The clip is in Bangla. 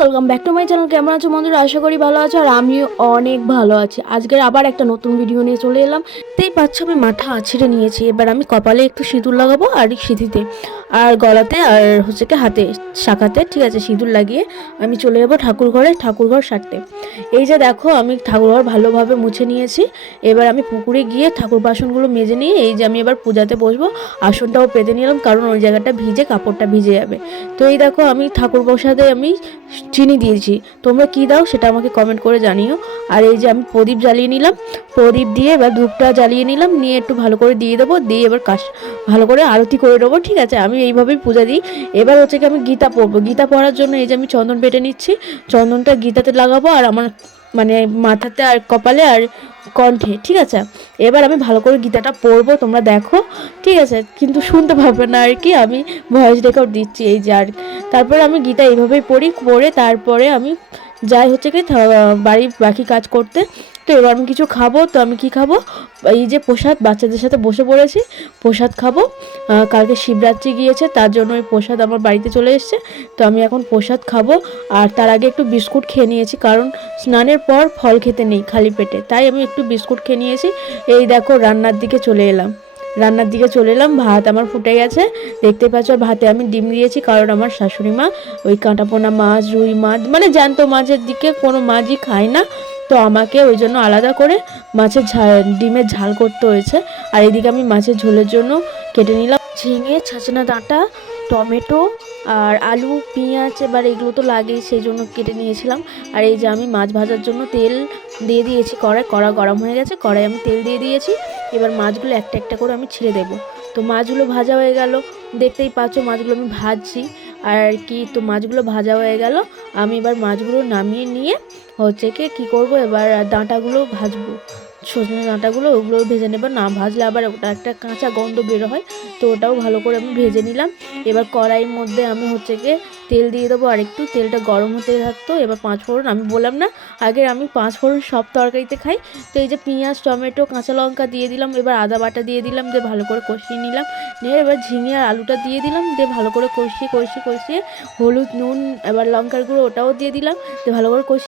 Welcome back to my channel কেমন আছো বন্ধুরা? আশা করি ভালো আছো আর আমিও অনেক ভালো আছি। আজকের আবার একটা নতুন ভিডিও নিয়ে চলে এলাম। তাই পাচ্ছ আমি মাথা আছড়ে নিয়েছি। এবার আমি কপালে একটু সিঁদুর লাগাবো আর সিঁথিতে। আর গলাতে আর হচ্ছে কি হাতে শাখাতে, ঠিক আছে, সিঁদুর লাগিয়ে আমি চলে যাব ঠাকুর ঘরে, ঠাকুর ঘর সারতে। এই যে দেখো, আমি ঠাকুর ঘর ভালোভাবে মুছে নিয়েছি। এবার আমি পুকুরে গিয়ে ঠাকুর বাসনগুলো মেজে নিয়ে এই যে আমি এবার পূজাতে বসবো। আসনটাও পেতে নিলাম, কারণ ওই জায়গাটা ভিজে, কাপড়টা ভিজে যাবে। তো এই দেখো, আমি ঠাকুর বসাতে আমি চিনি দিয়েছি। তোমরা কি দাও সেটা আমাকে কমেন্ট করে জানিও। আর এই যে আমি প্রদীপ জ্বালিয়ে নিলাম, প্রদীপ দিয়ে এবার ধূপটা জ্বালিয়ে নিলাম, নিয়ে একটু ভালো করে দিয়ে দেবো, দিয়ে এবার কাশ, ভালো করে আরতি করে দেবো ঠিক আছে? আমি এইভাবেই পূজা দিই। এবার হচ্ছে কি আমি গীতা পড়ব। গীতা পড়ার জন্য এই যে আমি চন্দন বেটে নিচ্ছি। চন্দনটা গীতাতে লাগাবো আর আমার মানে মাথাতে আর কপালে আর কণ্ঠে, ঠিক আছে? এবার আমি ভালো করে গীতাটা পড়ব, তোমরা দেখো, ঠিক আছে? কিন্তু শুনতে পারবে না আর কি, আমি ভয়েস রেকর্ড দিচ্ছি, এই যে আর তারপরে আমি গীতা এইভাবেই পড়ি, পড়ে তারপরে আমি যাই হচ্ছে কি বাড়ির বাকি কাজ করতে। তো এবার আমি কিছু খাব, তো আমি কি খাব? এই যে প্রসাদ, বাচ্চাদের সাথে বসে পড়েছি, প্রসাদ খাব। কালকে শিবরাত্রি গিয়েছে, তার জন্য ওই প্রসাদ আমার বাড়িতে চলে এসেছে। তো আমি এখন প্রসাদ খাব, আর তার আগে একটু বিস্কুট খেয়ে নিয়েছি, কারণ স্নানের পর ফল খেতে নেই খালি পেটে। তাই আমি একটু বিস্কুট খেয়ে নিয়েছি। এই দেখো, রান্নার দিকে চলে এলাম। রান্নার দিকে চলে এলাম, ভাত আমার ফুটে গেছে। দেখতে পাচ্ছ ভাতে আমি ডিম দিয়েছি, কারণ আমার শাশুড়ি মা ওই কাঁটাপোনা মাছ, রুই মাছ মানে জ্যান্ত মাছের দিকে কোনো মাছই খায় না। তো আমাকে ওই জন্য আলাদা করে মাছের ঝাল, ডিমের ঝাল করতে হয়েছে। আর এদিকে আমি মাছের ঝোলের জন্য কেটে নিলাম। ঝিঙে, ছাঁচনা, ডাঁটা টমেটো আর আলু, পেঁয়াজ এবার এগুলো তো লাগেই, সেই জন্য কেটে নিয়েছিলাম। আর এই যে আমি মাছ ভাজার জন্য তেল দিয়ে দিয়েছি কড়াই, কড়া গরম হয়ে গেছে, কড়াই আমি তেল দিয়ে দিয়েছি। এবার মাছগুলো একটা একটা করে আমি ছেড়ে দেবো। তো মাছগুলো ভাজা হয়ে গেল, দেখতেই পাচ্ছ মাছগুলো আমি ভাজছি। আর কি, তো মাছগুলো ভাজা হয়ে গেল, আমি এবার মাছগুলো নামিয়ে নিয়ে হচ্ছে কি, কী করব? এবার ডাঁটাগুলো ভাজবো। সজনে ডাঁটাগুলো ওগুলো ভেজে নেব। না ভাজলে আবার ওটা একটা কাঁচা গন্ধ বের হয়। তো ওটাও ভালো করে আমি ভেজে নিলাম। এবার কড়াইয়ের মধ্যে আমি হচ্ছে গিয়ে তেল দিয়ে দেবো আর একটু। তেলটা গরম হতে থাকতো, এবার পাঁচ ফোড়ন আমি বললাম না, আগে আমি পাঁচ ফোড়ন সব তরকারিতে খাই। তো এই যে পেঁয়াজ, টমেটো, কাঁচা লঙ্কা দিয়ে দিলাম, এবার আদা বাটা দিয়ে দিলাম, দিয়ে ভালো করে কষিয়ে নিলাম। নিয়ে এবার ঝিঙে আর আলুটা দিয়ে দিলাম, দিয়ে ভালো করে কষিয়ে কষিয়ে কষিয়ে হলুদ, নুন, এবার লঙ্কার গুঁড়ো ওটাও দিয়ে দিলাম, দিয়ে ভালো করে কষিয়ে